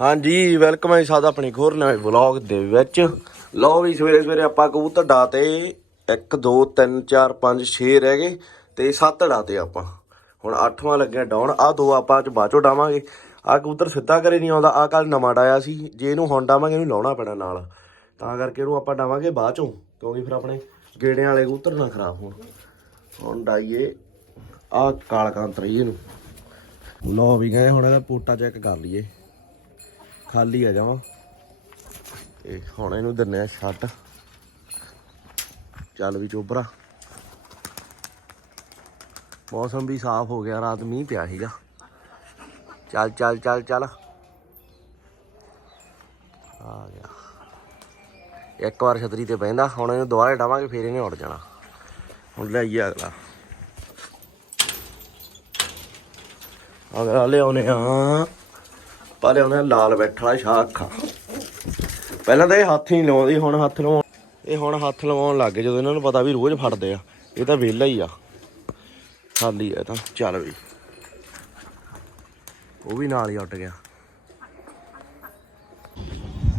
ਹਾਂਜੀ ਵੈਲਕਮ ਹੈ ਸਾਡਾ ਆਪਣੀ ਖੋਰ ਨਵੇਂ ਵਲੌਗ ਦੇ ਵਿੱਚ। ਲਓ ਵੀ ਸਵੇਰੇ ਸਵੇਰੇ ਆਪਾਂ ਕਬੂਤਰ ਡਾਤੇ 1 2 3 4 5 6 ਰਹਿ ਗਏ ਤੇ 7 ਡਾਤੇ ਆਪਾਂ। ਹੁਣ 8ਵਾਂ ਲੱਗਿਆ ਡਾਉਣ। ਆ ਦੋ ਆਪਾਂ 'ਚ ਬਾਅਦ ਚੋਂ ਡਾਵਾਂਗੇ। ਆ ਕਬੂਤਰ ਸਿੱਧਾ ਕਰੇ ਨਹੀਂ ਆਉਂਦਾ। ਆ ਕੱਲ ਨਵਾਂ ਡਾਇਆ ਸੀ। ਜੇ ਇਹਨੂੰ ਹੁਣ ਡਾਵਾਂਗੇ, ਇਹਨੂੰ ਲਾਉਣਾ ਪੈਣਾ ਨਾਲ। ਤਾਂ ਕਰਕੇ ਇਹਨੂੰ ਆਪਾਂ ਡਾਵਾਂਗੇ ਬਾਅਦ ਚੋਂ। ਕਿਉਂਕਿ ਫਿਰ ਆਪਣੇ ਗੇੜਿਆਂ ਵਾਲੇ ਕਬੂਤਰ ਨਾ ਖਰਾਬ ਹੋਣ। ਹੁਣ ਡਾਈਏ ਆ ਕਾਲ ਕਾਂਤਰੀ ਇਹਨੂੰ। ਲਓ ਵੀ ਗਏ, ਹੁਣ ਇਹਦਾ ਪੋਟਾ ਚੈੱਕ ਕਰ ਲਈਏ। ਖਾਲੀ ਆ ਜਾਵਾਂ। ਤੇ ਹੁਣ ਇਹਨੂੰ ਦਿੰਨੇ ਆ ਛੱਟ ਚੱਲ ਵੀ ਚੋਬਰਾ। ਮੌਸਮ ਵੀ ਸਾਫ਼ ਹੋ ਗਿਆ, ਰਾਤ ਮੀਂਹ ਪਿਆ ਸੀਗਾ। ਚੱਲ ਚੱਲ ਚੱਲ ਚੱਲ। ਆ ਗਿਆ। ਇੱਕ ਵਾਰ ਛਤਰੀ ਤੇ ਬਹਿੰਦਾ, ਹੁਣ ਇਹਨੂੰ ਦੁਬਾਰਾ ਡਾਵਾਂਗੇ, ਫੇਰ ਇਹਨੇ ਉੱਡ ਜਾਣਾ। ਹੁਣ ਲਈਏ ਅਗਲਾ। ਅਗਲਾ ਲਿਆਉਨੇ ਆ। ਪਾ ਲਿਆਉਨੇ ਲਾਲ ਬੈਠਾ ਸ਼ਾਹ ਅੱਖਾਂ। ਪਹਿਲਾਂ ਤਾਂ ਇਹ ਹੱਥ ਹੀ ਲਾਉਂਦੀ ਹੁਣ ਹੱਥ ਲਵਾਉਣ ਇਹ ਹੁਣ ਹੱਥ ਲਵਾਉਣ ਲੱਗ ਗਏ, ਜਦੋਂ ਇਹਨਾਂ ਨੂੰ ਪਤਾ ਵੀ ਰੋਜ਼ ਫੜਦੇ ਆ, ਇਹ ਤਾਂ ਵਿਹਲਾ ਹੀ ਆ। ਖਾਲੀ ਆ ਤਾਂ, ਚੱਲ ਵੀ। ਉਹ ਵੀ ਨਾਲ ਹੀ ਉੱਡ ਗਿਆ।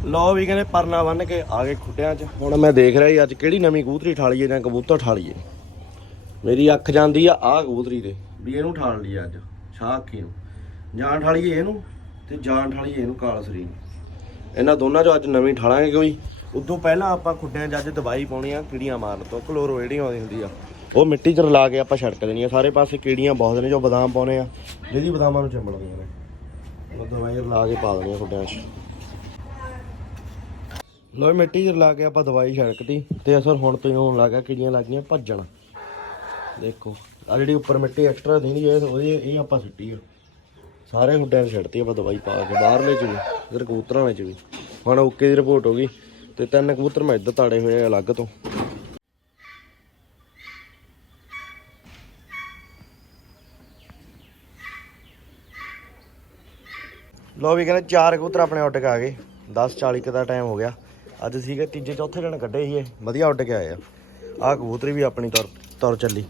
ਲੋ ਵੀ ਕਹਿੰਦੇ ਪਰਨਾ ਬੰਨ ਕੇ ਆ ਗਏ ਖੁੱਡਿਆਂ 'ਚ। ਹੁਣ ਮੈਂ ਦੇਖ ਰਿਹਾ ਜੀ, ਅੱਜ ਕਿਹੜੀ ਨਵੀਂ ਕਬੂਤਰੀ ਠਾਲੀਏ ਜਾਂ ਕਬੂਤਰ ਠਾਲੀਏ ਮੇਰੀ ਅੱਖ ਜਾਂਦੀ ਆ ਆਹ ਕਬੂਤਰੀ ਤੇ, ਵੀ ਇਹਨੂੰ ਠਾਲ ਲਈਏ ਅੱਜ, ਸ਼ਾਹ ਅੱਖੀ ਨੂੰ। ਜਾਂ ਠਾਲੀਏ ਇਹਨੂੰ? ਤੇ ਜਾਂ ਠਾਲੀਏ ਇਹਨੂੰ ਕਾਲਸਰੀ ਨੂੰ। ਇਹਨਾਂ ਦੋਨਾਂ 'ਚੋਂ ਅੱਜ ਨਵੀਂ ਠਾਲਾਂਗੇ ਕੋਈ ਉਦੋਂ ਪਹਿਲਾਂ ਆਪਾਂ ਖੁੱਡਿਆਂ 'ਚ ਅੱਜ ਦਵਾਈ ਪਾਉਣੀ ਆ ਕੀੜੀਆਂ ਮਾਰਨ ਤੋਂ ਕਲੋਰੋ ਜਿਹੜੀ ਆਉਂਦੀ ਹੁੰਦੀ ਆ ਉਹ ਮਿੱਟੀ 'ਚ ਰਲਾ ਕੇ ਆਪਾਂ ਛੜਕ ਦੇਣੀ ਆ ਸਾਰੇ ਪਾਸੇ ਕੀੜੀਆਂ ਬਹੁਤ ਨੇ ਜੋ ਬਦਾਮ ਪਾਉਨੇ ਆ। ਜਿਹਦੀ ਬਦਾਮਾਂ ਨੂੰ ਚੰਬੜਦੀਆਂ ਨੇ ਉਹ ਦਵਾਈ ਰਲਾ ਕੇ ਪਾ ਦੇਣੀ ਆ ਖੁੱਡਿਆਂ 'ਚ। ਲੋ ਮਿੱਟੀ 'ਚ ਰਲਾ ਕੇ ਆਪਾਂ ਦਵਾਈ ਛੜਕਤੀ ਤੇ ਅਸਰ ਹੁਣ ਤੋਂ ਹੀ ਹੋਣ ਲੱਗਾ ਕੀੜੀਆਂ ਲੱਗੀਆਂ ਭੱਜਣ। ਦੇਖੋ ਆ ਜਿਹੜੀ ਉੱਪਰ ਮਿੱਟੀ ਐਕਸਟਰਾ ਦਿੰਦੀ ਹੈ ਉਹਦੀ ਇਹ ਆਪਾਂ ਸਿੱਟੀ ਆ। ਸਾਰੇ ਖੁੱਡਿਆਂ ਨੂੰ ਛੱਡਤੀ ਆਪਾਂ ਦਵਾਈ ਪਾ ਕੇ, ਬਾਹਰਲੇ 'ਚ ਵੀ, ਇਧਰ ਕਬੂਤਰਾਂ ਵਿੱਚ ਵੀ। ਹੁਣ ਓਕੇ ਦੀ ਰਿਪੋਰਟ ਹੋ ਗਈ ਤੇ ਤਿੰਨ ਕਬੂਤਰ ਮੈਂ ਇੱਧਰ ਤਾੜੇ ਹੋਏ ਆ ਅਲੱਗ ਤੋਂ। ਲੋ ਵੀ ਕਹਿੰਦੇ ਚਾਰ ਕਬੂਤਰ ਆਪਣੇ ਉੱਡ ਕੇ ਆ ਗਏ। 10:40 ਕੁ ਦਾ ਟਾਈਮ ਹੋ ਗਿਆ। ਅੱਜ ਸੀਗੇ ਤੀਜੇ, ਚੌਥੇ ਦਿਨ ਕੱਢੇ ਸੀ ਇਹ ਵਧੀਆ ਉੱਡ ਕੇ ਆਏ ਆ। ਆਹ ਕਬੂਤਰੀ ਵੀ ਆਪਣੀ ਤੌਰ ਤੌਰ ਚੱਲੀ।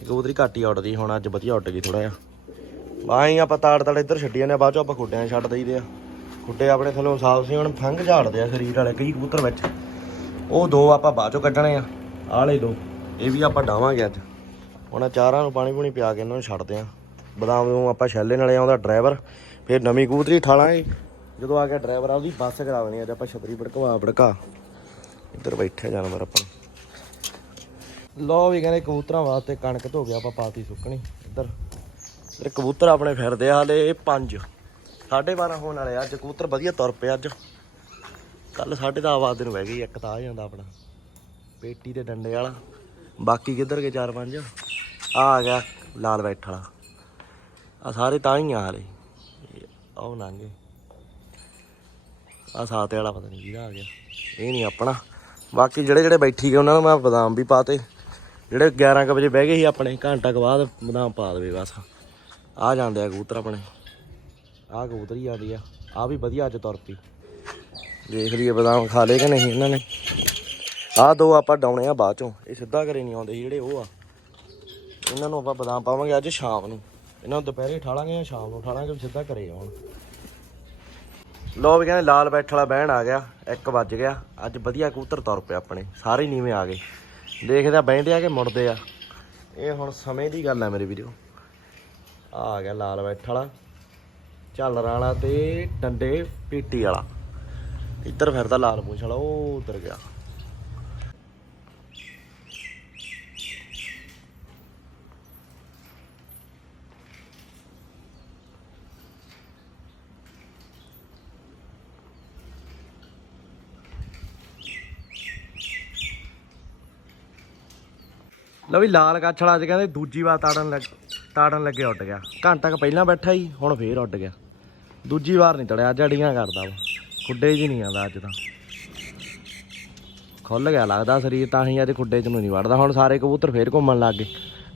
ਕਬੂਤਰੀ ਘੱਟ ਹੀ ਉੱਡਦੀ, ਹੁਣ ਅੱਜ ਵਧੀਆ ਉੱਡ ਗਈ ਥੋੜਾ ਜਿਹਾ। ਬਾਈ ਆਪਾਂ ਤਾੜ ਤਾੜ ਇੱਧਰ ਛੱਡੀ ਜਾਂਦੇ ਬਾਅਦ ਚੋਂ ਆਪਾਂ ਖੁੱਡਿਆਂ 'ਚ ਛੱਡ ਦਈਦੇ ਆ। ਖੁੱਡੇ ਆਪਣੇ ਥੱਲੋਂ ਸਾਫ਼ ਸੀ ਹੁਣ ਫੰਗ ਝਾੜਦੇ ਆ ਸਰੀਰ ਵਾਲੇ, ਕਈ ਕਬੂਤਰ ਵਿੱਚ। ਉਹ ਦੋ ਆਪਾਂ ਬਾਅਦ ਚੋਂ ਕੱਢਣੇ ਆ, ਆਲੇ ਦੋ। ਇਹ ਵੀ ਆਪਾਂ ਡਾਵਾਂਗੇ ਅੱਜ। ਹੁਣ ਚਾਰਾਂ ਨੂੰ ਪਾਣੀ ਪੂਣੀ ਪਿਆ ਕੇ ਇਹਨਾਂ ਨੂੰ ਛੱਡਦੇ ਆ। ਬਦਾਮ ਨੂੰ ਆਪਾਂ ਛੱਲੇ ਨਾਲੇ ਆਉਂਦਾ ਡਰਾਈਵਰ, ਫਿਰ ਨਵੀਂ ਕਬੂਤਰੀ ਠਾਲਾਂਗੇ। ਜਦੋਂ ਆ ਗਿਆ ਡਰਾਈਵਰ ਆ, ਉਹਦੀ ਬੱਸ ਕਰਾ ਦੇਣੀ ਅੱਜ ਆਪਾਂ ਛਤਰੀ ਭੜਕਵਾ, ਭੜਕਾ। ਇੱਧਰ ਬੈਠੇ ਜਾਨਵਰ ਆਪਾਂ। ਲੋ ਵੀ ਕਹਿੰਦੇ ਕਬੂਤਰਾਂ ਵਾਸਤੇ ਕਣਕ ਧੋ ਗਿਆ ਆਪਾਂ ਪਾਤੀ ਸੁੱਕਣੀ, ਇੱਧਰ। ਇੱਧਰ ਕਬੂਤਰ ਆਪਣੇ ਫਿਰਦੇ ਆ ਹਲੇ 5 12:30 ਹੋਣ ਵਾਲੇ ਆ ਅੱਜ। ਕਬੂਤਰ ਵਧੀਆ ਤੁਰ ਪਿਆ ਅੱਜ। ਕੱਲ 10:30 ਆਵਾਜ਼ ਦਿਨ ਬਹਿ ਗਈ ਇੱਕ ਤਾਂ ਆ ਜਾਂਦਾ ਆਪਣਾ। ਪੇਟੀ ਤੇ ਡੰਡੇ ਵਾਲਾ। ਬਾਕੀ ਕਿੱਧਰ ਗਏ ਚਾਰ ਪੰਜ? ਆ ਆ ਗਿਆ ਲਾਲ ਬੈਠ ਵਾਲਾ। ਆ ਸਾਰੇ ਤਾਂ ਹੀ ਆ ਹਲੇ। ਆਉ ਨਾਂਗੇ। ਆ ਸਾਤੇ ਵਾਲਾ ਪਤਾ ਨਹੀਂ ਕਿਹਦਾ ਆ ਗਿਆ। ਇਹ ਨਹੀਂ ਆਪਣਾ। ਬਾਕੀ ਜਿਹੜੇ ਜਿਹੜੇ ਬੈਠੀ ਗਏ ਉਹਨਾਂ ਨੂੰ ਮੈਂ ਬਦਾਮ ਵੀ ਪਾਤੇ। ਜਿਹੜੇ 11 ਕੁ ਵਜੇ ਬਹਿ ਗਏ ਸੀ ਆਪਣੇ, ਘੰਟਾ ਕੁ ਬਾਅਦ ਬਦਾਮ ਪਾ ਦੇਵੇ ਬਸ। ਆ ਜਾਂਦੇ ਆ ਕਬੂਤਰ ਆਪਣੇ। ਆ ਕਬੂਤਰੀ ਆਦੀ ਆ। ਆ ਵੀ ਵਧੀਆ ਅੱਜ ਤੁਰ ਪਈ ਦੇਖ ਲਈਏ ਬਦਾਮ ਖਾ ਲਏ ਕਿ ਨਹੀਂ ਇਹਨਾਂ ਨੇ। ਆ ਦੋ ਆਪਾਂ ਡਾਉਣੇ ਆ ਬਾਅਦ ਚੋਂ। ਇਹ ਸਿੱਧਾ ਘਰੇ ਨਹੀਂ ਆਉਂਦੇ ਸੀ ਜਿਹੜੇ ਉਹ ਆ। ਇਹਨਾਂ ਨੂੰ ਆਪਾਂ ਬਦਾਮ ਪਾਵਾਂਗੇ ਅੱਜ ਸ਼ਾਮ ਨੂੰ। ਇਹਨਾਂ ਨੂੰ ਦੁਪਹਿਰੇ ਠਾਲਾਂਗੇ ਜਾਂ ਸ਼ਾਮ ਨੂੰ ਠਾਲਾਂਗੇ ਸਿੱਧਾ ਘਰੇ ਆਉਣ। ਲੋ ਵੀ ਕਹਿੰਦੇ ਲਾਲ ਬੈਠ ਵਾਲਾ ਬਹਿਣ ਆ ਗਿਆ। 1 ਵੱਜ ਗਿਆ। ਅੱਜ ਵਧੀਆ ਕਬੂਤਰ ਤੁਰ ਪਿਆ ਆਪਣੇ। ਸਾਰੇ ਨੀਵੇਂ ਆ ਗਏ। ਦੇਖਦੇ ਆ, ਬਹਿੰਦੇ ਆ ਕਿ ਮੁੜਦੇ ਆ। ਇਹ ਹੁਣ ਸਮੇਂ ਦੀ ਗੱਲ ਆ ਮੇਰੇ ਵੀਰੋ। ਆ ਆ ਗਿਆ ਲਾਲ ਬੈਠ ਵਾਲਾ ਝਾਲਰ ਵਾਲਾ ਤੇ ਡੰਡੇ ਪੀਟੀ ਵਾਲਾ। ਇੱਧਰ ਫਿਰਦਾ ਲਾਲ ਪੂਛ ਵਾਲਾ, ਉਹ ਉਧਰ ਗਿਆ। ਲਓ ਵੀ ਲਾਲ ਕੱਛ ਵਾਲਾ ਅੱਜ ਕਹਿੰਦੇ ਦੂਜੀ ਵਾਰ ਤਾੜਨ ਲੱਗ ਤਾੜਨ ਲੱਗੇ ਉੱਡ ਗਿਆ। ਘੰਟਾ ਕ ਪਹਿਲਾਂ ਬੈਠਾ ਹੀ, ਹੁਣ ਫੇਰ ਉੱਡ ਗਿਆ। ਦੂਜੀ ਵਾਰ ਨਹੀਂ ਤੜਿਆ ਅੱਜ ਕਰਦਾ ਵਾ। ਖੁੱਡੇ ਜੀ ਨਹੀਂ ਆਉਂਦਾ ਅੱਜ ਤਾਂ। ਖੁੱਲ ਗਿਆ ਲੱਗਦਾ ਸਰੀਰ, ਤਾਂ ਹੀ ਅੱਜ ਖੁੱਡੇ ਚ ਨੂੰ ਨਹੀਂ ਵੜਦਾ। ਹੁਣ ਸਾਰੇ ਕਬੂਤਰ ਫੇਰ ਘੁੰਮਣ ਲੱਗ ਗਏ।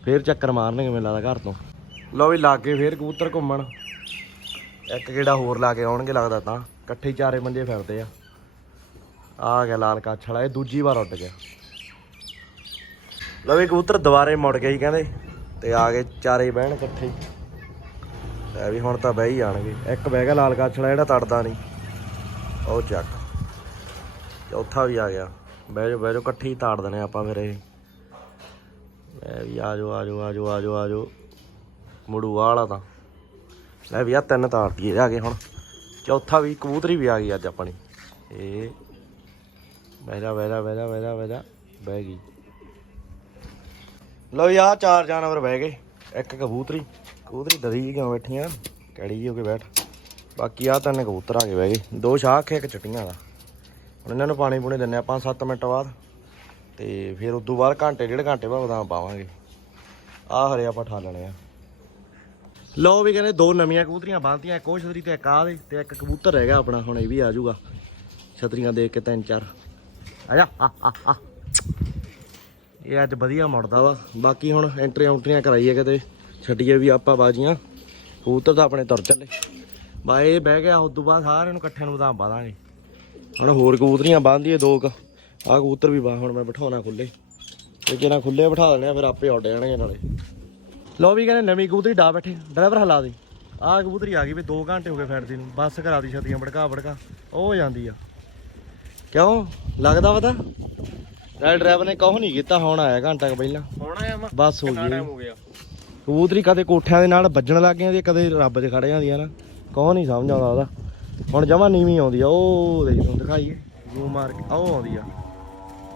ਫੇਰ ਚੱਕਰ ਮਾਰਨਗੇ ਮੈਨੂੰ ਲੱਗਦਾ ਘਰ ਤੋਂ। ਲਓ ਵੀ ਲੱਗ ਗਏ ਫੇਰ ਕਬੂਤਰ ਘੁੰਮਣ। ਇੱਕ ਕਿਹੜਾ ਹੋਰ ਲਾ ਕੇ ਆਉਣਗੇ ਲੱਗਦਾ ਤਾਂ। ਇਕੱਠੇ ਚਾਰੇ ਬੰਦੇ ਫਿਰਦੇ ਆ। ਆ ਗਿਆ ਲਾਲ ਕੱਛ ਵਾਲਾ, ਇਹ ਦੂਜੀ ਵਾਰ ਉੱਡ ਗਿਆ। ਲਓ ਵੀ ਕਬੂਤਰ ਦੁਬਾਰੇ ਮੁੜ ਗਏ ਕਹਿੰਦੇ। ਤੇ ਆ ਗਏ ਚਾਰੇ ਬਹਿਣ ਇਕੱਠੇ। ਹੀ। ਵੀ ਹੁਣ ਤਾਂ ਬਹਿ ਹੀ ਜਾਣਗੇ। ਇੱਕ ਬਹਿ ਗਿਆ ਲਾਲ ਕਾਛਲਾ ਜਿਹੜਾ ਤੜਦਾ ਨਹੀਂ। ਉਹ ਚੱਕ। ਚੌਥਾ ਵੀ ਆ ਗਿਆ। ਬਹਿ ਜਾਓ ਬਹਿ ਜਾਓ, ਇਕੱਠੇ ਹੀ ਤਾੜ ਦਨੇ ਆਪਾਂ ਫਿਰ ਇਹ। ਲੈ ਵੀ ਆ ਜਾਓ ਆ ਜਾਓ ਆ ਜਾਓ ਆ ਜਾਓ ਆ ਜਾਓ। ਮੁੜੂ ਵਾਲਾ ਤਾਂ। ਲੈ ਵੀ ਆ ਤਿੰਨ ਤਾੜ ਆ ਗਏ ਹੁਣ। ਚੌਥਾ ਵੀ, ਕਬੂਤਰੀ ਵੀ ਆ ਗਈ ਅੱਜ ਆਪਣੀ। ਇਹ ਬਹਿ ਜਾ ਬਹਿ ਜਾ ਬਹਿ ਜਾ ਬਹਿ ਜਾ ਬਹਿ ਜਾ। ਬਹਿ ਗਈ। ਲਓ ਜੀ, ਆਹ ਚਾਰ ਜਾਨਵਰ ਬਹਿ ਗਏ, ਇੱਕ ਕਬੂਤਰੀ ਕਬੂਤਰੀ ਦਰੀ ਜੀ ਬੈਠੀਆਂ ਕੜੀ ਜੀ ਹੋ ਕੇ ਬੈਠ। ਬਾਕੀ ਆਹ ਤਿੰਨ ਕਬੂਤਰ ਆ ਕੇ ਬਹਿ ਗਏ। ਦੋ ਸ਼ਾਖ ਇੱਕ ਚਟੀਆਂ ਦਾ ਹੁਣ ਇਹਨਾਂ ਨੂੰ ਪਾਣੀ ਪੂਣੀ ਦਿੰਨੇ ਆਪਾਂ 7 ਮਿੰਟ ਬਾਅਦ। ਤੇ ਫਿਰ ਉਦੋਂ ਬਾਅਦ ਘੰਟੇ, ਡੇਢ ਘੰਟੇ ਬਾਅਦ ਬਦਾਮ ਪਾਵਾਂਗੇ। ਆਹ ਹਰੇ ਆਪਾਂ ਠਾ ਲੈਣੇ ਆ। ਲਓ ਵੀ ਕਹਿੰਦੇ ਦੋ ਨਵੀਆਂ ਕਬੂਤਰੀਆਂ ਬੰਨਤੀਆਂ, ਇੱਕ ਉਹ ਛਤਰੀ ਤੇ ਇੱਕ ਆਹ ਦੇ, ਤੇ ਇੱਕ ਕਬੂਤਰ ਰਹਿ ਗਿਆ ਆਪਣਾ, ਹੁਣ ਇਹ ਵੀ ਆ ਜਾਊਗਾ। ਛਤਰੀਆਂ ਦੇਖ ਕੇ ਤਿੰਨ ਚਾਰ। ਆ ਜਾ ਆ ਆ। ਇਹ ਅੱਜ ਵਧੀਆ ਮੁੜਦਾ ਵਾ। ਬਾਕੀ ਹੁਣ ਐਂਟਰੀ ਆਉਂਟਰੀਆਂ ਕਰਾਈਏ ਕਿਤੇ। ਛੱਡੀਏ ਵੀ ਆਪਾਂ ਬਾਜੀਆਂ। ਕਬੂਤਰ ਤਾਂ ਆਪਣੇ ਤੁਰ ਚੱਲੇ। ਬਾਏ ਬਹਿ ਗਿਆ, ਉਸ ਤੋਂ ਬਾਅਦ ਸਾਰਿਆਂ ਨੂੰ ਇਕੱਠਿਆਂ ਨੂੰ ਤਾਂ ਪਾ ਦਾਂਗੇ ਹੁਣ ਹੋਰ ਕਬੂਤਰੀਆਂ ਬੰਨ੍ਹਦੀਏ ਦੋ ਕ। ਆਹ ਕਬੂਤਰ ਵੀ ਬਾ, ਹੁਣ ਮੈਂ ਬਿਠਾਉਣਾ ਖੁੱਲੇ ਤੇ ਜਿਹੜਾ ਖੁੱਲੇ ਬਿਠਾ ਲੈਣੇ ਆ, ਫਿਰ ਆਪੇ ਉੱਡ ਜਾਣਗੇ ਨਾਲੇ। ਲੋ ਵੀ ਕਹਿੰਦੇ ਨਵੀਂ ਕਬੂਤਰੀ ਡਾ ਬੈਠੇ। ਡਰਾਈਵਰ ਹਲਾ ਦੇ। ਆਹ ਕਬੂਤਰੀ ਆ ਗਈ ਵੀ 2 ਘੰਟੇ ਹੋ ਗਏ ਫੈਟਦੀ ਨੂੰ। ਬੱਸ ਕਰਾ ਦੀ ਛਤੀਆਂ ਬੜਕਾ ਭੜਕਾ ਉਹ ਹੋ ਜਾਂਦੀ ਆ। ਕਿਉਂ? ਲੱਗਦਾ ਪਤਾ? ਰਾਈਡ ਡਰਾਈਵਰ ਨੇ ਕਹੋ ਨਹੀਂ ਕੀਤਾ ਹੁਣ ਆਇਆ ਘੰਟਾ ਕੁ ਪਹਿਲਾਂ। ਹੁਣ ਆਇਆ ਮੈਂ। ਬਸ ਹੋ ਗਈ। ਹੋ ਗਿਆ? ਕਬੂਤਰੀ ਕਦੇ ਕੋਠਿਆਂ ਦੇ ਨਾਲ ਵੱਜਣ ਲੱਗ ਜਾਂਦੀ ਆ, ਕਦੇ ਰੱਬ 'ਚ ਖੜ ਜਾਂਦੀ ਆ ਨਾ। ਕਹੋ ਨਹੀਂ ਸਮਝ ਆਉਂਦਾ ਉਹਦਾ। ਹੁਣ ਜਮਾ ਨੀਵੀਂ ਆਉਂਦੀ ਆ ਉਹ ਦੇਖ ਤੁਹਾਨੂੰ ਦਿਖਾਈਏ। ਜ਼ੂਮ ਮਾਰ ਕੇ ਉਹ ਆਉਂਦੀ ਆ।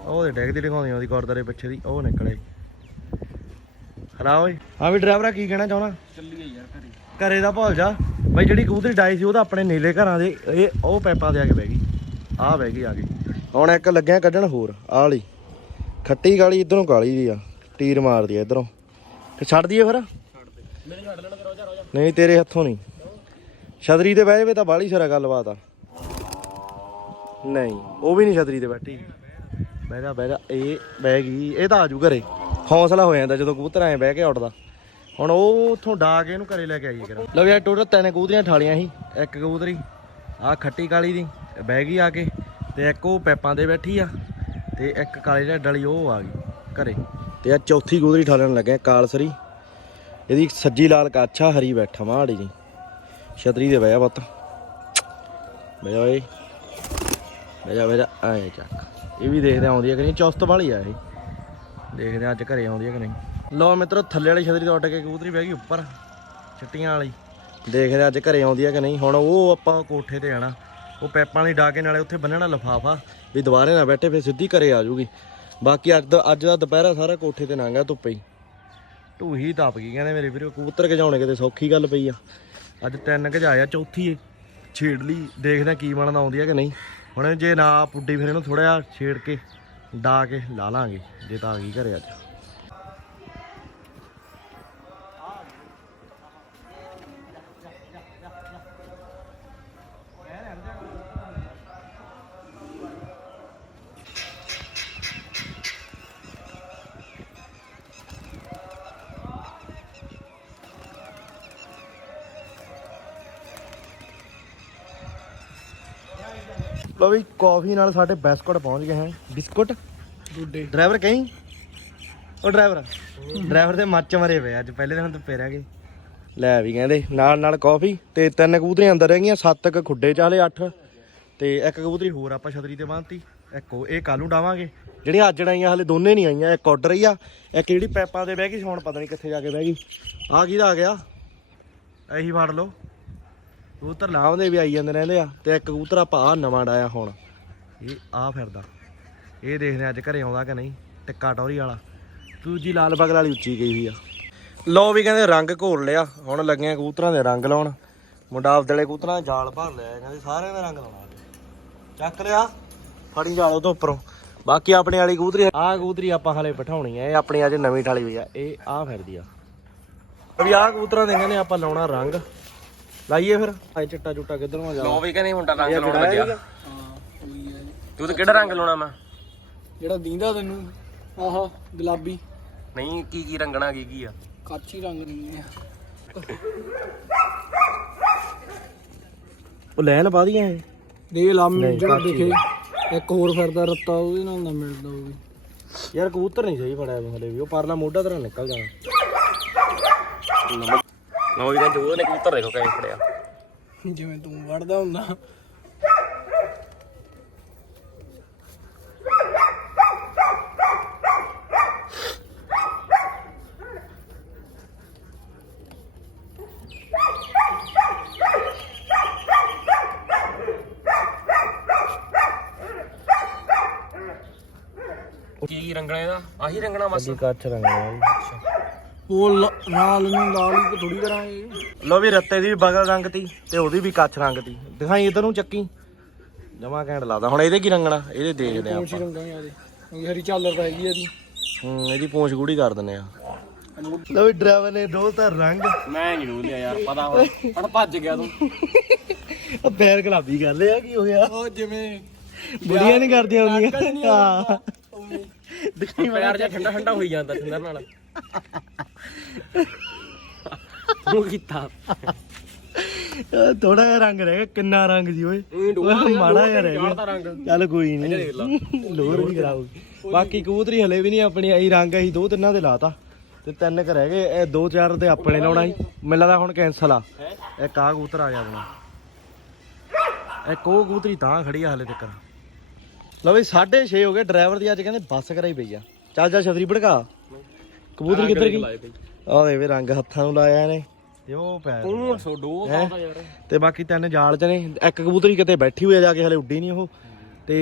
ਉਹ ਦੇ ਡੈਗ ਦੀ ਦਿਖਾਉਂਦੀ ਆਉਂਦੀ ਗੁਰਦਾਰੇ ਪਿੱਛੇ ਦੀ ਉਹ ਨਿਕਲੇ। ਹਲਾ ਓਏ। ਆ ਵੀ ਡਰਾਈਵਰਾ ਕੀ ਕਹਿਣਾ ਚਾਹਣਾ ਚੱਲੀਏ ਯਾਰ ਘਰੇ। ਘਰੇ ਦਾ ਭੁੱਲ ਜਾ। ਬਈ ਜਿਹੜੀ ਕਬੂਤਰੀ ਡਾਈ ਸੀ ਉਹਦਾ ਆਪਣੇ ਨੀਲੇ ਘਰਾਂ ਦੇ ਇਹ ਉਹ ਪੈਪਾਂ ਤੇ ਆ ਕੇ ਬਹਿ ਗਈ। ਆਹ ਬਹਿ ਗਈ ਆ ਗਈ ਹੁਣ ਇੱਕ ਲੱਗਿਆ ਕੱਢਣ ਹੋਰ, ਆਹ ਵਾਲੀ। ਖੱਟੀ ਕਾਲੀ ਇਧਰੋਂ ਕਾਲੀ ਦੀ ਆ ਟੀਰ ਮਾਰਦੀ ਆ ਇਧਰੋਂ। ਤੇ ਛੱਡ ਦਈਏ ਫਿਰ? ਨਹੀਂ, ਤੇਰੇ ਹੱਥੋਂ ਨਹੀਂ। ਛਤਰੀ ਤੇ ਬਹਿ ਜਾਵੇ ਤਾਂ ਬਾਹਲੀ ਸਾਰਾ ਗੱਲਬਾਤ ਆ। ਨਹੀਂ, ਉਹ ਵੀ ਨਹੀਂ ਛਤਰੀ ਤੇ ਬੈਠੀ। ਬਹਿ ਜਾ ਬਹਿ ਜਾ, ਇਹ ਬਹਿ ਗਈ, ਇਹ ਤਾਂ ਆਜੂ ਘਰੇ। ਹੌਸਲਾ ਹੋ ਜਾਂਦਾ ਜਦੋਂ ਕਬੂਤਰ ਐ ਬਹਿ ਕੇ ਉੱਡਦਾ। ਹੁਣ ਉਹ ਉਥੋਂ ਡਾ ਕੇ ਇਹਨੂੰ ਘਰੇ ਲੈ ਕੇ ਆਈਏ ਕਰਾਂ ਲਓ ਯਾਰ ਟੋਟਲ ਤਿੰਨ ਕਬੂਤਰੀਆਂ ਠਾਲੀਆਂ ਸੀ, ਇੱਕ ਕਬੂਤਰੀ ਆ ਖੱਟੀ ਕਾਲੀ ਦੀ ਬਹਿ ਗਈ ਆ ਕੇ। ਤੇ ਇੱਕ ਉਹ ਪੈਪਾਂ ਦੇ ਬੈਠੀ ਆ ਤੇ ਇੱਕ ਕਾਲੀ ਜਿਹੀ ਵਾਲੀ ਉਹ ਆ ਗਈ ਘਰੇ। ਤੇ ਆ ਚੌਥੀ ਕਬੂਤਰੀ ਠਾਲਣ ਲੱਗੇ ਕਾਲਸਰੀ। ਇਹਦੀ ਸੱਜੀ ਲਾਲ ਕਾਛਾ ਹਰੀ ਬੈਠਾ ਮਾੜੀ ਜੀ। ਛਤਰੀ ਦੇ ਬਹਿਆ ਪੁੱਤ। ਬਹਿ ਜਾ ਓਏ। ਬਹਿ ਜਾ ਆਏ ਚੱਕ। ਇਹ ਵੀ ਦੇਖਦੇ ਆਉਂਦੀ ਹੈ ਕਿ ਨਹੀਂ, ਚੁਸਤ ਵਾਲੀ ਆ ਇਹ। ਦੇਖਦੇ ਆ ਅੱਜ ਘਰੇ ਆਉਂਦੀ ਹੈ ਕਿ ਨਹੀਂ। ਲਓ ਮਿੱਤਰੋ, ਥੱਲੇ ਵਾਲੀ ਛਤਰੀ ਤੋਂ ਉੱਡ ਕੇ ਕਬੂਤਰੀ ਬਹਿ ਗਈ ਉੱਪਰ। ਚਿੱਟੀਆਂ ਵਾਲੀ। ਦੇਖਦੇ ਅੱਜ ਘਰੇ ਆਉਂਦੀ ਹੈ ਕਿ ਨਹੀਂ। ਹੁਣ ਉਹ ਆਪਾਂ ਕੋਠੇ ਤੇ ਆਣਾ ਉਹ ਪੈਪਾਂ ਵਾਲੀ ਡਾ ਕੇ ਨਾਲੇ ਉੱਥੇ ਬੰਨਣਾ ਲਫਾਫਾ, ਵੀ ਦੁਬਾਰੇ ਨਾ ਬੈਠੇ, ਫਿਰ ਸਿੱਧੀ ਘਰੇ ਆ ਜਾਊਗੀ ਬਾਕੀ ਅੱਜ ਦਾ ਅੱਜ ਦਾ ਦੁਪਹਿਰਾ ਸਾਰਾ ਕੋਠੇ ਤੇ ਲੰਘਿਆ ਧੁੱਪੇ ਹੀ। ਢੂਹੀ ਤਪ ਗਈ ਕਹਿੰਦੇ ਮੇਰੇ ਵੀਰੋ, ਕਬੂਤਰ ਗਜਾਉਣੇ ਕਿਤੇ ਸੌਖੀ ਗੱਲ ਪਈ ਆ। ਅੱਜ ਤਿੰਨ ਗਜਾਇਆ ਚੌਥੀ ਏ। ਛੇੜ ਲਈ, ਦੇਖਦੇ ਕੀ ਬਣਦਾ, ਆਉਂਦੀ ਆ ਕਿ ਨਹੀਂ। ਹੁਣ ਜੇ ਨਾ ਪੁੱਡੀ, ਫਿਰ ਇਹਨੂੰ ਥੋੜਾ ਜਿਹਾ ਛੇੜ ਕੇ, ਡਾ ਕੇ ਲਾ ਲਾਂਗੇ, ਜੇ ਤਾਂ ਆ ਗਈ ਘਰੇ ਅੱਜ। ਲੋ ਵੀ ਕਾਫੀ ਨਾਲ ਸਾਡੇ ਬਿਸਕੁਟ ਪਹੁੰਚ ਗਏ ਹਨ। ਬਿਸਕੁਟ? ਗੁੱਡੇ। ਡਰਾਈਵਰ ਕਹੀਂ? ਉਹ ਡਰਾਈਵਰ। ਡਰਾਈਵਰ ਦੇ ਮੱਚ ਮਰੇ ਪਏ ਅੱਜ ਪਹਿਲੇ ਦਿਨ ਧੁੱਪੇ ਰਹਿ ਗਏ। ਲੈ ਵੀ ਕਹਿੰਦੇ ਨਾਲ ਨਾਲ ਕਾਫੀ ਤੇ ਤਿੰਨ ਕਬੂਤਰੀਆਂ ਅੰਦਰ ਰਹਿ ਗਈਆਂ ਸੱਤ ਕ ਖੁੱਡੇ ਚਾਲੇ ਅੱਠ ਤੇ ਇੱਕ ਕਬੂਤਰੀ ਹੋਰ ਆਪਾਂ ਛਤਰੀ ਤੇ ਬੰਨਤੀ ਇੱਕ ਇਹ ਕੱਲ ਨੂੰ ਡਾਵਾਂਗੇ। ਜਿਹੜੀਆਂ ਅੱਜ ਆਈਆਂ ਹਲੇ ਦੋਨੇ ਨਹੀਂ ਆਈਆਂ ਇੱਕ ਆਰਡਰ ਹੀ ਆ ਇੱਕ ਜਿਹੜੀ ਪੈਪਾਂ ਤੇ ਬਹਿ ਗਈ ਹੁਣ ਪਤਾ ਨਹੀਂ ਕਿੱਥੇ ਜਾ ਕੇ ਬਹਿ ਗਈ। ਆ ਕਿਹਦਾ ਆ ਗਿਆ? ਇਹੀ ਫੜ ਲਓ। ਕਬੂਤਰ ਲਾਉਂਦੇ ਵੀ ਆਈ ਜਾਂਦੇ ਰਹਿੰਦੇ ਆ, ਤੇ ਇੱਕ ਕਬੂਤਰ ਆਪਾਂ ਆਹ ਨਵਾਂ ਡਾਇਆ ਹੁਣ। ਇਹ ਆ ਫਿਰਦਾ। ਇਹ ਦੇਖਦੇ ਆ ਅੱਜ ਘਰੇ ਆਉਂਦਾ ਕਿ ਨਹੀਂ, ਟਿੱਕਾ ਟੌਰੀ ਵਾਲਾ। ਦੂਜੀ ਲਾਲ ਬਗਲ ਵਾਲੀ ਉੱਚੀ ਗਈ ਹੋਈ ਆ। ਲੋ ਵੀ ਕਹਿੰਦੇ ਰੰਗ ਘੋਲ ਲਿਆ, ਹੁਣ ਲੱਗੇ ਕਬੂਤਰਾਂ ਦੇ ਰੰਗ ਲਾਉਣ। ਮੁੰਡਾ ਆਪਦਲੇ ਕਬੂਤਰਾਂ ਜਾਲ ਭਰ ਲਿਆ, ਕਹਿੰਦੇ ਸਾਰਿਆਂ ਦਾ ਰੰਗ ਲਾਉਣਾ। ਚੱਕ ਲਿਆ, ਫੜੀ ਜਾਲ ਉਹ ਉੱਪਰੋਂ। ਬਾਕੀ ਆਪਣੇ ਵਾਲੀ ਕਬੂਤਰੀ, ਆਹ ਕਬੂਤਰੀ ਆਪਾਂ ਹਲੇ ਬਿਠਾਉਣੀ ਆ, ਇਹ ਆਪਣੀ ਅੱਜ ਨਵੀਂ ਠਾਲੀ ਹੋਈ ਆ, ਇਹ ਆ ਫਿਰਦੀ ਆ। ਵੀ ਆਹ ਕਬੂਤਰਾਂ ਦੇ ਕਹਿੰਦੇ ਆਪਾਂ ਲਾਉਣਾ ਰੰਗ। ਲਾਈਏ ਫਿਰ। ਐ ਚਿੱਟਾ ਚੁੱਟਾ ਕਿੱਧਰੋਂ ਆ ਜਾ। ਲੋ ਵੀ ਕਹਿੰਦੇ ਮੁੰਡਾ ਰੰਗ ਲਾਉਣ ਲੱਗਿਆ। ਸੀਗਾ? ਤੂੰ ਤਾਂ ਕਿਹੜਾ ਰੰਗ ਲਾਉਣਾ ਮੈਂ? ਜਿਹੜਾ ਦੀਂਦਾ ਤੈਨੂੰ। ਆਹਾ ਗੁਲਾਬੀ। ਨਹੀਂ ਕੀ ਕੀ ਰੰਗਣਾ ਕੀ ਕੀ ਆ? ਕਾਚੀ ਰੰਗ ਨਹੀਂ ਆ। ਉਹ ਲੈਣ ਪਾ ਦੀਆਂ ਇਹ। ਦੇ ਲਾਮ ਨਹੀਂ, ਜਿਹੜਾ ਦਿਖੇ। ਇੱਕ ਹੋਰ ਫਿਰਦਾ ਰੱਤਾ ਉਹਦੇ ਨਾਲ ਨਾ ਮਿਲਦਾ ਉਹ ਵੀ ਯਾਰ ਕਬੂਤਰ ਨਹੀਂ ਸਹੀ ਫੜਿਆ ਤੂੰ ਹਲੇ ਵੀ। ਉਹ ਪਰਲਾ ਮੋਢਾ ਤਰ੍ਹਾਂ ਨਿਕਲ ਜਾਣਾ ਲੋ ਵੀ ਕਹਿੰਦੇ ਉਹਨੇ ਕਬੂਤਰ ਦੇਖੋ ਕਿਵੇਂ ਫੜਿਆ ਜਿਵੇਂ ਤੂੰ ਵੜਦਾ ਹੁੰਦਾ ਕੀ ਕੀ ਰੰਗਣਾ ਇਹਦਾ ਆਹੀ ਰੰਗਣਾ ਬਸ ਕੱਚ ਰੰਗਣਾ ਉਹ ਲ- ਲਾਲ ਨੂੰ ਲਾਲ ਹੀ ਥੋੜੀ ਕਰਾਂਗੇ। ਲੋ ਵੀ ਰੱਤੇ ਦੀ ਵੀ ਬਗਲ ਰੰਗ ਤੀ ਤੇ ਉਹਦੀ ਵੀ ਕੱਚ ਰੰਗ ਤੀ। ਦਿਖਾਈ ਇਧਰ ਨੂੰ ਚੱਕੀ। ਜਮਾ ਘੈਂਟ ਲੱਗਦਾ। ਹੁਣ ਇਹਦੇ ਕੀ ਰੰਗਣਾ? ਇਹਦੇ ਦੇਖਦੇ ਕੋਸ਼ੀ ਆਪਾਂ। ਰੰਗਾਂ ਯਾਦੇ ਕਿਉਂਕਿ ਹਰੀ ਝਾਲਰ ਤਾਂ ਹੈਗੀ ਆ ਦੀ ਹੂੰ ਇਹਦੀ ਪੂੰਛ ਗੂੜੀ ਕਰ ਦਿੰਨੇ ਆ ਲੋ ਵੀ ਡਰਾਈਵਰ ਨੇ ਡੋਲਤਾ ਰੰਗ। ਮੈਂ ਨਹੀਂ ਡੋਲ ਲਿਆ ਯਾਰ ਪਤਾ ਹੁਣ। ਹੁਣ ਭੱਜ ਗਿਆ ਤੂੰ। ਉਹ ਪੈਰ ਗੁਲਾਬੀ ਕਰ ਲਿਆ ਕੀ ਹੋ ਗਿਆ? ਉਹ ਜਿਵੇਂ ਬੁੜੀਆਂ ਨਹੀਂ ਕਰਦੀਆਂ ਹੁੰਦੀਆਂ। ਹਾਂ। ਦਿਖਾਈ ਪੈਰ ਜਿਹਾ ਠੰਡਾ ਠੰਡਾ ਹੋਈ ਜਾਂਦਾ ਠੰਡਾ ਨਾਲ ਤੂੰ ਕੀਤਾ ਥੋੜਾ ਜਿਹਾ ਰੰਗ ਰਹਿ ਗਿਆ ਕਿੰਨਾ ਰੰਗ ਜੀ ਓਏ। ਓਏ ਮਾੜਾ ਜਿਹਾ ਰਹਿ ਗਿਆ। ਚੱਲ ਕੋਈ। ਨਹੀਂ ਲੋਰ ਵੀ ਕਰਾਉਗੀ ਬਾਕੀ ਕਬੂਤਰੀ ਹਲੇ ਵੀ ਨਹੀਂ ਆਪਣੀ ਆਈ ਰੰਗ ਅਸੀਂ ਦੋ ਤਿੰਨਾਂ ਦੇ ਲਾਤਾ। ਤੇ ਤਿੰਨ ਕ ਰਹਿ ਗਏ ਇਹ ਦੋ ਚਾਰ ਤੇ ਆਪਣੇ ਲਾਉਣਾ ਸੀ। ਮੈਨੂੰ ਲੱਗਦਾ ਹੁਣ ਕੈਨਸਲ ਆ। ਇੱਕ ਆ ਕਬੂਤਰ ਆ ਗਿਆ ਆਪਣਾ। ਇੱਕ ਉਹ ਕਬੂਤਰੀ ਤਾਂ ਖੜੀ ਆ ਹਲੇ ਤੱਕ। ਲਓ ਵੀ 6:30 ਹੋ ਗਏ ਡਰਾਈਵਰ ਦੀ ਅੱਜ ਕਹਿੰਦੇ ਬੱਸ ਕਰਾਈ ਪਈ ਆ। ਚੱਲ ਜਾ ਛਤਰੀ ਭੜਕਾ। ਕਬੂਤਰੀ ਕਿੱਧਰ ਗਈ? ਆਹ ਦੇ ਵੀ ਰੰਗ ਹੱਥਾਂ ਨੂੰ ਲਾਇਆ ਇਹਨੇ। ਤੇ ਉਹ ਪੈ ਤੂੰ ਸੋ ਡੋਲ ਹੈਂ? ਦਾ ਯਾਰ। ਤੇ ਬਾਕੀ ਤਿੰਨ ਜਾਲ ਚ ਨੇ। ਇੱਕ ਕਬੂਤਰੀ ਕਿਤੇ ਬੈਠੀ ਹੋਈ ਆ ਜਾ ਕੇ ਹਲੇ ਉੱਡੀ ਨਹੀਂ ਉਹ। ਤੇ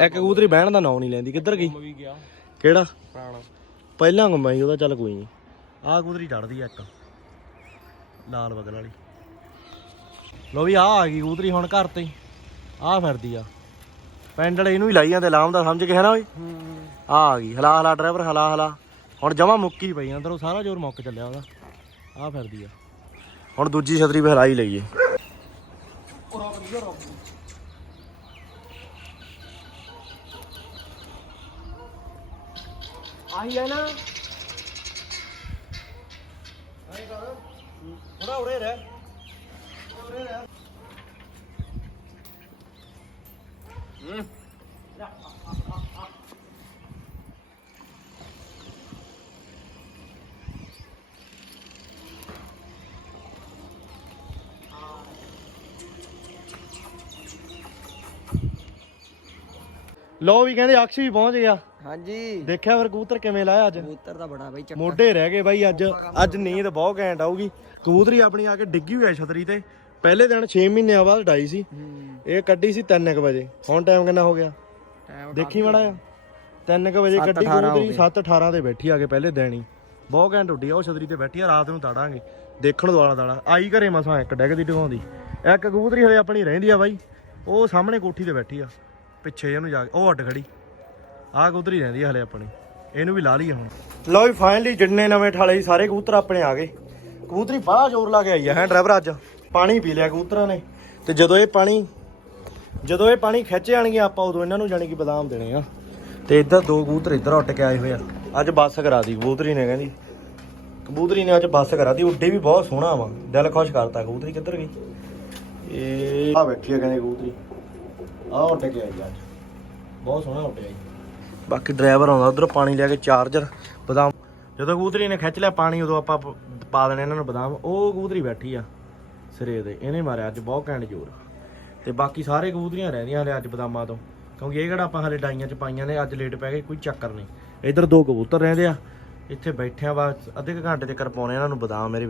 ਇੱਕ ਕਬੂਤਰੀ ਬਹਿਣ ਦਾ ਨਾਂ ਨਹੀਂ ਲੈਂਦੀ। ਕਿੱਧਰ ਗਈ? ਵੀ ਗਿਆ। ਕਿਹੜਾ? ਪਹਿਲਾਂ ਗੁੰਮਾ ਸੀ ਉਹਦਾ ਚੱਲ ਕੋਈ ਨਹੀਂ ਆਹ ਕਬੂਤਰੀ ਚੜਦੀ ਆ ਇੱਕ। ਲਾਲ ਬਗਲ ਵਾਲੀ। ਲੋ ਵੀ ਆ ਆ ਗਈ ਕਬੂਤਰੀ ਹੁਣ ਘਰ ਤੇ। ਆ ਫਿਰਦੀ ਆ। ਪੈਂਡਲ ਇਹਨੂੰ ਹੀ ਲਾਈ ਜਾਂਦੇ ਲਾਮ ਦਾ ਸਮਝ ਕੇ ਹੈ ਨਾ ਓਏ ਆ ਆ ਗਈ। ਹਲਾ ਹਲਾ ਡਰਾਈਵਰ ਹਲਾ ਹਲਾ ਹੁਣ ਜਮਾ ਮੁੱਕੀ ਪਈ ਅੰਦਰੋਂ ਸਾਰਾ ਜ਼ੋਰ ਮੁੱਕ ਚੱਲਿਆ ਉਹਦਾ। ਆ ਫਿਰਦੀ ਆ। ਹੁਣ ਦੂਜੀ ਛਤਰੀ ਵੀ ਲਈਏ। ਆਹੀ ਹੈ ਨਾ। ਥੋੜਾ ਉਰੇ ਰਹਿ ਉਰੇ ਰਹਿ। ਹੂੰ। ਲੋ ਵੀ ਕਹਿੰਦੇ ਅਕਸ਼ ਵੀ ਪਹੁੰਚ ਗਿਆ। ਹਾਂਜੀ। ਦੇਖਿਆ ਫਿਰ ਕਬੂਤਰ ਕਿਵੇਂ ਲਾਇਆ ਅੱਜ? ਕਬੂਤਰ ਦਾ ਬੜਾ ਬਈ ਚੱਕਰ ਮੋਢੇ ਰਹਿ ਗਏ ਬਾਈ ਅੱਜ। ਅੱਜ ਨੀਂਦ ਬਹੁਤ ਘੈਂਟ ਆਊਗੀ। ਕਬੂਤਰੀ ਆਪਣੀ ਆ ਕੇ ਡਿੱਗੀ ਹੋਈ ਹੈ ਛਤਰੀ ਤੇ। ਪਹਿਲੇ ਦਿਨ 6 ਮਹੀਨਿਆਂ ਬਾਅਦ ਡਾਈ ਸੀ। ਇਹ ਕੱਢੀ ਸੀ 3:00 ਵਜੇ। ਹੁਣ ਟਾਈਮ ਕਿੰਨਾ ਹੋ ਗਿਆ? ਦੇਖੀ ਮਾੜਾ ਆ 3:00 ਵਜੇ ਕੱਢੀ ਕਬੂਤਰੀ 7:18 ਤੇ ਬੈਠੀ ਆ ਕੇ ਪਹਿਲੇ ਦਿਨ ਹੀ। ਬਹੁਤ ਘੈਂਟ ਉੱਡੀ ਆ ਉਹ ਛਤਰੀ ਤੇ ਬੈਠੀ ਆ ਰਾਤ ਨੂੰ ਤਾੜਾਂਗੇ। ਦੇਖਣ ਦੁਆਲਾ ਦਾਲਾ ਆਈ ਘਰੇ ਮਸਾਂ ਇੱਕ ਡੈਗ ਦੀ ਡਗਾਉਂਦੀ। ਇੱਕ ਕਬੂਤਰੀ ਹਲੇ ਆਪਣੀ ਰਹਿੰਦੀ ਆ ਬਾਈ। ਉਹ ਸਾਹਮਣੇ ਕੋਠੀ ਤੇ ਬੈਠੀ ਆ। ਪਿੱਛੇ ਇਹਨੂੰ ਜਾ ਕੇ ਉਹ ਅੱਡ ਖੜੀ। ਆਹ ਕਬੂਤਰੀ ਰਹਿੰਦੀ ਆ ਹਲੇ ਆਪਣੀ। ਇਹਨੂੰ ਵੀ ਲਾ ਲਈਏ ਹੁਣ। ਲਓ ਵੀ ਫਾਈਨਲੀ ਜਿੰਨੇ ਨਵੇਂ ਠਾਲੇ ਸੀ ਸਾਰੇ ਕਬੂਤਰ ਆਪਣੇ ਆ ਗਏ। ਕਬੂਤਰੀ ਬੜਾ ਜ਼ੋਰ ਲਾ ਕੇ ਆਈ ਆ। ਹੈ ਡਰਾਈਵਰ ਅੱਜ। ਪਾਣੀ ਪੀ ਲਿਆ ਕਬੂਤਰਾਂ ਨੇ। ਤੇ ਜਦੋਂ ਇਹ ਪਾਣੀ ਜਦੋਂ ਇਹ ਪਾਣੀ ਖਿੱਚ ਜਾਣਗੇ ਆਪਾਂ ਉਦੋਂ ਇਹਨਾਂ ਨੂੰ ਜਾਣੀ ਕਿ ਬਦਾਮ ਦੇਣੇ ਆ। ਤੇ ਇੱਧਰ ਦੋ ਕਬੂਤਰ ਇੱਧਰ ਉੱਟ ਕੇ ਆਏ ਹੋਏ ਆ। ਅੱਜ ਬੱਸ ਕਰਾ ਦੀ ਕਬੂਤਰੀ ਨੇ ਕਹਿੰਦੀ। ਕਬੂਤਰੀ ਨੇ ਅੱਜ ਬੱਸ ਕਰਾ ਦੀ ਉੱਡੇ ਵੀ ਬਹੁਤ ਸੋਹਣਾ ਵਾ। ਦਿਲ ਖੁਸ਼ ਕਰਤਾ ਕਬੂਤਰੀ ਕਿੱਧਰ ਗਈ। ਇਹ ਆ ਬੈਠੀ ਆ ਕਹਿੰਦੇ ਕਬੂਤਰੀ। ਆ ਉੱਟ ਕੇ ਆਈ ਅੱਜ। ਬਹੁਤ ਸੋਹਣਾ ਉੱਡਿਆ ਜੀ। ਬਾਕੀ ਡਰਾਈਵਰ ਆਉਂਦਾ, ਉਧਰ ਪਾਣੀ ਲੈ ਕੇ ਚਾਰਜਰ, ਬਦਾਮ। ਜਦੋਂ ਕਬੂਤਰੀ ਨੇ ਖਿੱਚ ਲਿਆ ਪਾਣੀ, ਉਦੋਂ ਆਪਾਂ ਪਾ ਦੇਣੇ ਇਹਨਾਂ ਨੂੰ ਬਦਾਮ। ਉਹ ਕਬੂਤਰੀ ਬੈਠੀ ਆ ਸਿਰੇ ਦੇ ਇਹਨੇ ਮਾਰਿਆ ਅੱਜ ਬਹੁਤ ਘੈਂਟ ਜ਼ੋਰ। ਤੇ ਬਾਕੀ ਸਾਰੇ ਕਬੂਤਰੀਆਂ ਰਹਿੰਦੀਆਂ ਹਲੇ ਅੱਜ ਬਦਾਮਾਂ ਤੋਂ। ਕਿਉਂਕਿ ਇਹ ਕਿਹੜਾ ਆਪਾਂ ਹਲੇ ਡਾਈਆਂ ਚ ਪਾਈਆਂ ਨੇ, ਅੱਜ ਲੇਟ ਪੈ ਗਏ, ਕੋਈ ਚੱਕਰ ਨਹੀਂ। ਇੱਧਰ ਦੋ ਕਬੂਤਰ ਰਹਿੰਦੇ ਆ, ਇੱਥੇ ਬੈਠਿਆਂ ਬਾਅਦ ਅੱਧੇ ਕੁ ਘੰਟੇ ਤੱਕ ਪਾਉਣੇ ਇਹਨਾਂ ਨੂੰ ਬਦਾਮ ਮੇਰੇ